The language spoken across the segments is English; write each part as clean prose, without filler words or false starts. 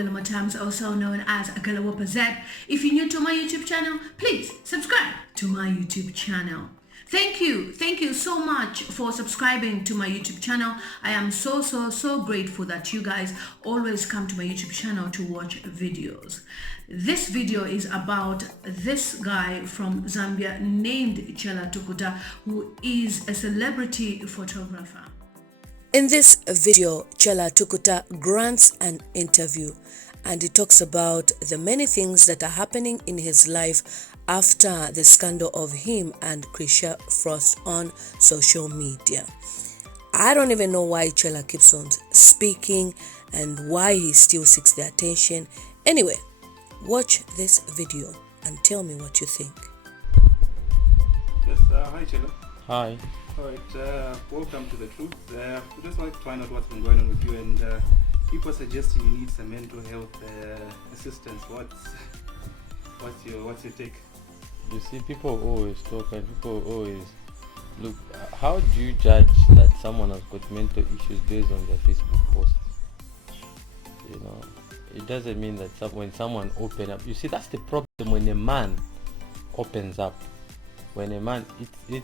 Lilima Times, also known as Agalawapa Z. If you're new to my YouTube channel, please subscribe to my YouTube channel. Thank you so much for subscribing to my YouTube channel. I am so grateful that you guys always come to my YouTube channel to watch videos. This video is about this guy from Zambia named Chellah Tukuta, who is a celebrity photographer. In this video, Chellah Tukuta grants an interview and he talks about the many things that are happening in his life after the scandal of him and Krisha Frost on social media. I don't even know why Chellah keeps on speaking and why he still seeks the attention. Anyway, watch this video and tell me what you think. Yes, hi Chellah. Hi. Alright, welcome to The Truth. We just wanted to find out what's been going on with you, and people suggesting you need some mental health assistance. What's your take? You see, people always talk and people always look. How do you judge that someone has got mental issues based on their Facebook posts? You know, it doesn't mean that when someone opens up. You see, that's the problem when a man opens up. When a man,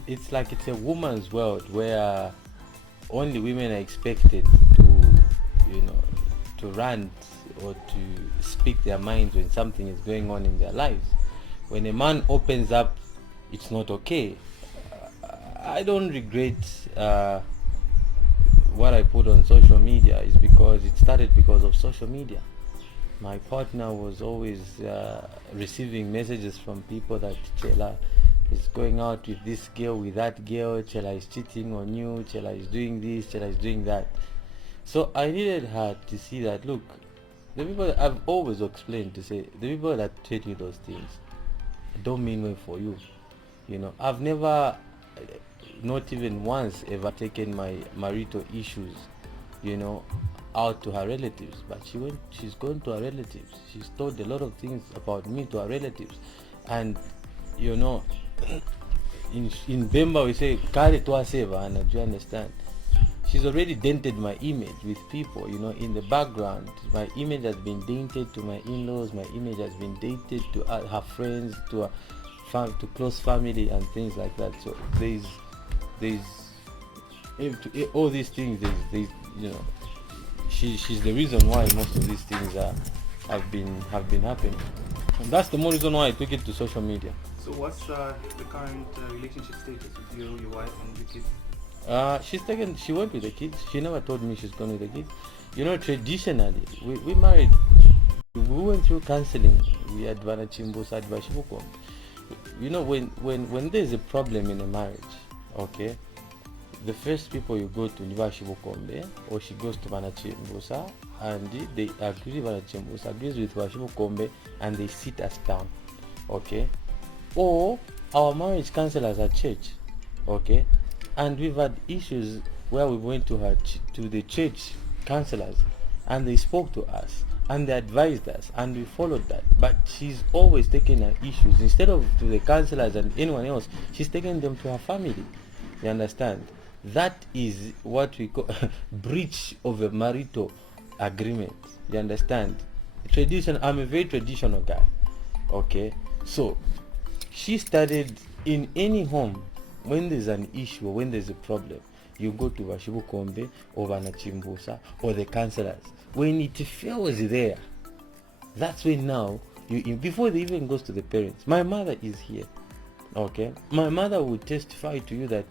it's like it's a woman's world where only women are expected to, to rant or to speak their minds when something is going on in their lives. When a man opens up, it's not okay. I don't regret what I put on social media. Is because it started because of social media. My partner was always receiving messages from people that Chellah is going out with this girl, with that girl, Chellah is cheating on you, Chellah is doing this, Chellah is doing that. So I needed her to see that, look, the people I've always explained to say, the people that tell you those things don't mean well for you. You know, I've never, not even once ever taken my marital issues, out to her relatives, but she's gone to her relatives. She's told a lot of things about me to her relatives. And in Bemba we say carry to seva, and do you understand? She's already dented my image with people, in the background. My image has been dented to my in-laws, my image has been dented to her friends, to close family and things like that. So there's all these things, she's the reason why most of these things have been happening. And that's the more reason why I took it to social media. So what's the current relationship status with you, your wife, and your kids? She went with the kids. She never told me she's gone with the kids. Traditionally, we married. We went through counseling. We had Vanachimbosa Advashibukom. When there's a problem in a marriage, okay, the first people you go to Nivashibukombe, or she goes to Vanachimbosa, and they agree. Vanachimbosa agrees with Vashibukombe, and they sit us down, okay. Or our marriage counselors at church, okay, and we've had issues where we went to the church counselors, and they spoke to us and they advised us and we followed that. But she's always taking her issues, instead of to the counselors and anyone else, she's taking them to her family. You understand? That is what we call breach of a marital agreement. You understand? I'm a very traditional guy, okay. So she started, in any home, when there's an issue or when there's a problem, you go to Vashibukombe or Vanachimbosa or the counselors. When it fails there, that's when now, before they even goes to the parents. My mother is here, okay. My mother will testify to you that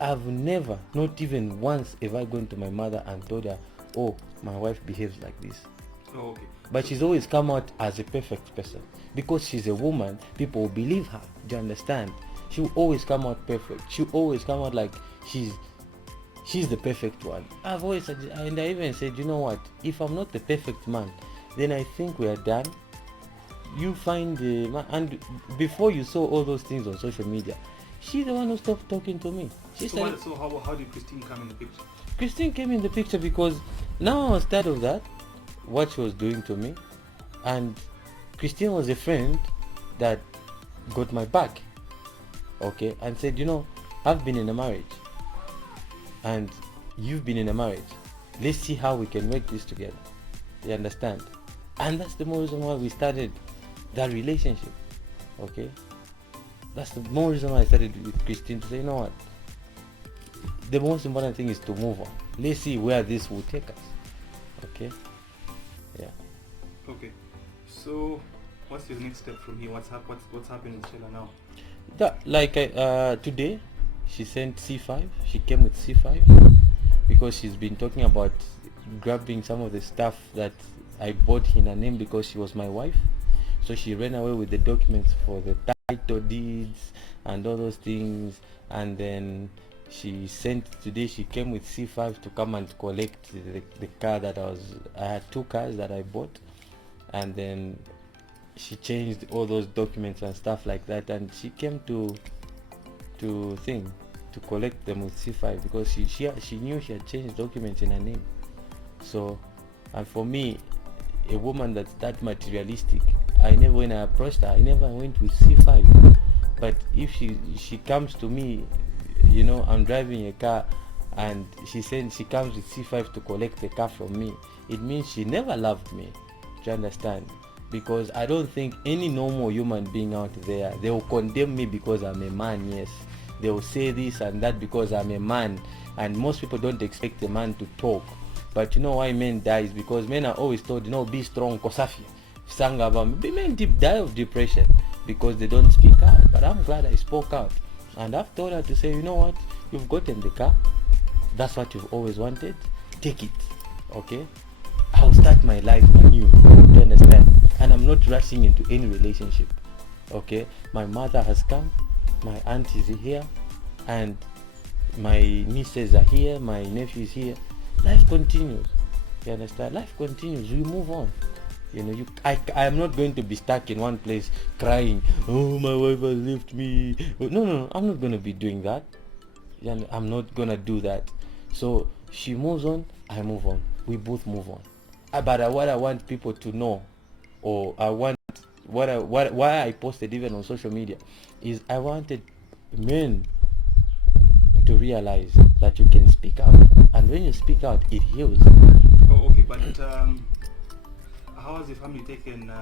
I've never, not even once, ever gone to my mother and told her, oh, my wife behaves like this. Oh, okay. But she's always come out as a perfect person. Because she's a woman, people will believe her. Do you understand? She will always come out perfect. She will always come out like she's the perfect one. I've always said, and I even said, you know what? If I'm not the perfect man, then I think we are done. You find the man, and before you saw all those things on social media, she's the one who stopped talking to me. So how did Christine come in the picture? Christine came in the picture because now I was tired of that, what she was doing to me, and Christine was a friend that got my back, okay, and said, I've been in a marriage and you've been in a marriage. Let's see how we can work this together. You understand? And that's the more reason why we started that relationship. Okay? That's the more reason why I started with Christine, to say, you know what? The most important thing is to move on. Let's see where this will take us. Okay? Yeah. Okay. So, what's your next step from here? What's happening with Chellah now? Today, she sent C5. She came with C5 because she's been talking about grabbing some of the stuff that I bought in her name because she was my wife. So she ran away with the documents for the title deeds and all those things, and then she came with C5 to come and collect the car that I had 2 cars that I bought, and then she changed all those documents and stuff like that, and she came to collect them with C5 because she knew she had changed documents in her name. So, and for me, a woman that's that materialistic, when I approached her, I never went with C5. But if she comes to me, I'm driving a car, and she comes with C5 to collect the car from me, it means she never loved me. Do you understand? Because I don't think any normal human being out there, they will condemn me because I'm a man. Yes, they will say this and that because I'm a man, and most people don't expect a man to talk. But you know why men die is because men are always told, be strong, kosafi. Men die of depression because they don't speak out. But I'm glad I spoke out, and I've told her to say, you know what, you've gotten the car, that's what you've always wanted, take it. Okay, I'll start my life anew. Do you understand? And I'm not rushing into any relationship. Okay, my mother has come, my aunt is here, and my nieces are here, my nephew is here. Life continues. You understand? Life continues. We move on. I am not going to be stuck in one place crying, oh, my wife has left me. No, I'm not going to be doing that. I'm not going to do that. So she moves on, I move on. We both move on. But what I want people to know, or I want why I posted even on social media, is I wanted men to realize that you can speak out, and when you speak out, it heals. Oh, okay, but how has your family taken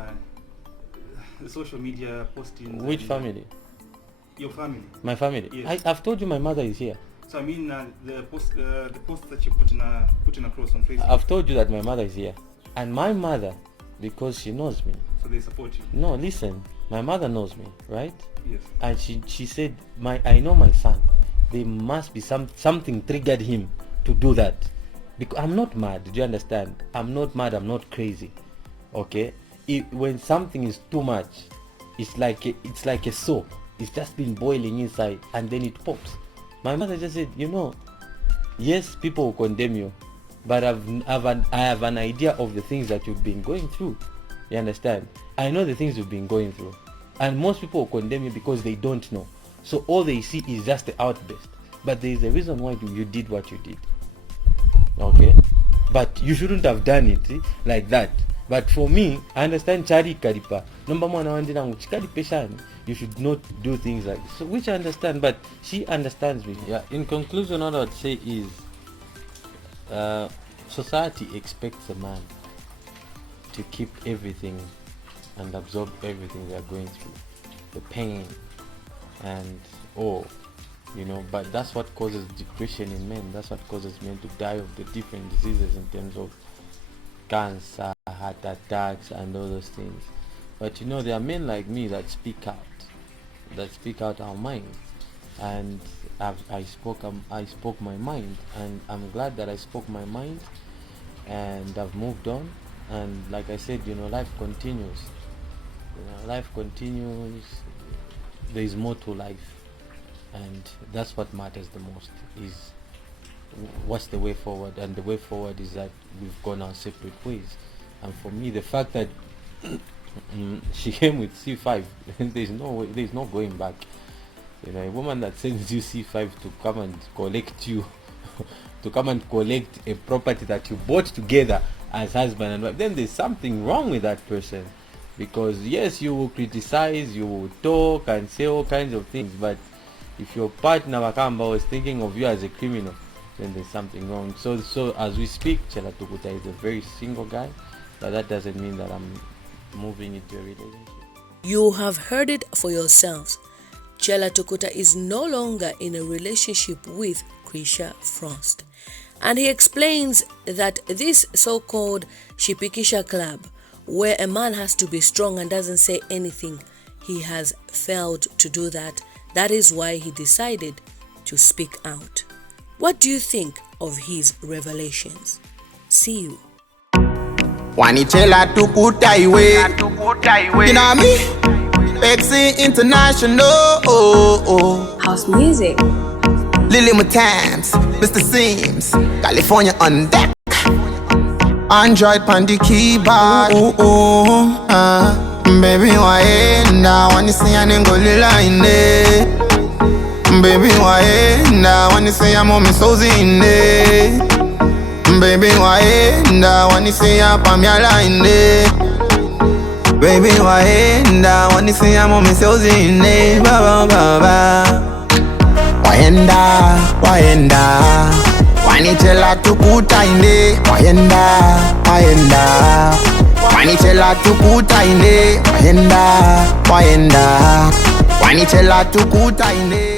the social media postings? Which family? Your family. My family. Yes. I've told you my mother is here. So I mean the posts that you putting across on Facebook. I've told you that my mother is here, and my mother, because she knows me. So they support you. No, listen, my mother knows me, right? Yes. And she said, I know my son. There must be something triggered him to do that. Because I'm not mad. Do you understand? I'm not mad. I'm not crazy. Okay. When something is too much, it's like a soap. It's just been boiling inside, and then it pops. My mother just said, yes, people will condemn you, but I have an idea of the things that you've been going through. You understand? I know the things you've been going through, and most people will condemn you because they don't know. So all they see is just the outburst, but there is a reason why you did what you did. Okay, but you shouldn't have done it like that. But for me, I understand Chari Karipa. You should not do things like this. So, which I understand, but she understands me. Yeah. In conclusion, what I would say is, society expects a man to keep everything and absorb everything they are going through, the pain and all. But that's what causes depression in men. That's what causes men to die of the different diseases in terms of cancer, heart attacks, and all those things. But there are men like me that speak out our mind, and I spoke my mind, and I'm glad that I spoke my mind, and I've moved on. And like I said, life continues. Life continues. There is more to life, and that's what matters the most, is what's the way forward. And the way forward is that we've gone our separate ways. And for me, the fact that she came with C5, there's no way, there's no going back. A woman that sends you C5 to come and collect you to come and collect a property that you bought together as husband and wife, then there's something wrong with that person. Because yes, you will criticize, you will talk and say all kinds of things, but if your partner Wakamba was thinking of you as a criminal, then there's something wrong. So as we speak, Chellah Tukuta is a very single guy, but that doesn't mean that I'm moving into a relationship. You have heard it for yourselves. Chellah Tukuta is no longer in a relationship with Krisha Frost. And he explains that this so-called Shipikisha club, where a man has to be strong and doesn't say anything, he has failed to do that. That is why he decided to speak out. What do you think of his revelations? See you. Chellah Tukuta iwe. You know me? Pexi International. House music. Lily Times, Mr. Sims, California on deck. Android pan the keyboard. Baby waenda wanisiya ningolila ine. Baby waenda wanisiya momisozi ine. Baby waenda wanisiya pamyala ine. Baby waenda wanisiya momisozi ine. Baba baba waenda Chellah Tukuta ine. Waenda Chellah Tukuta ine. Waenda Chellah Tukuta ine.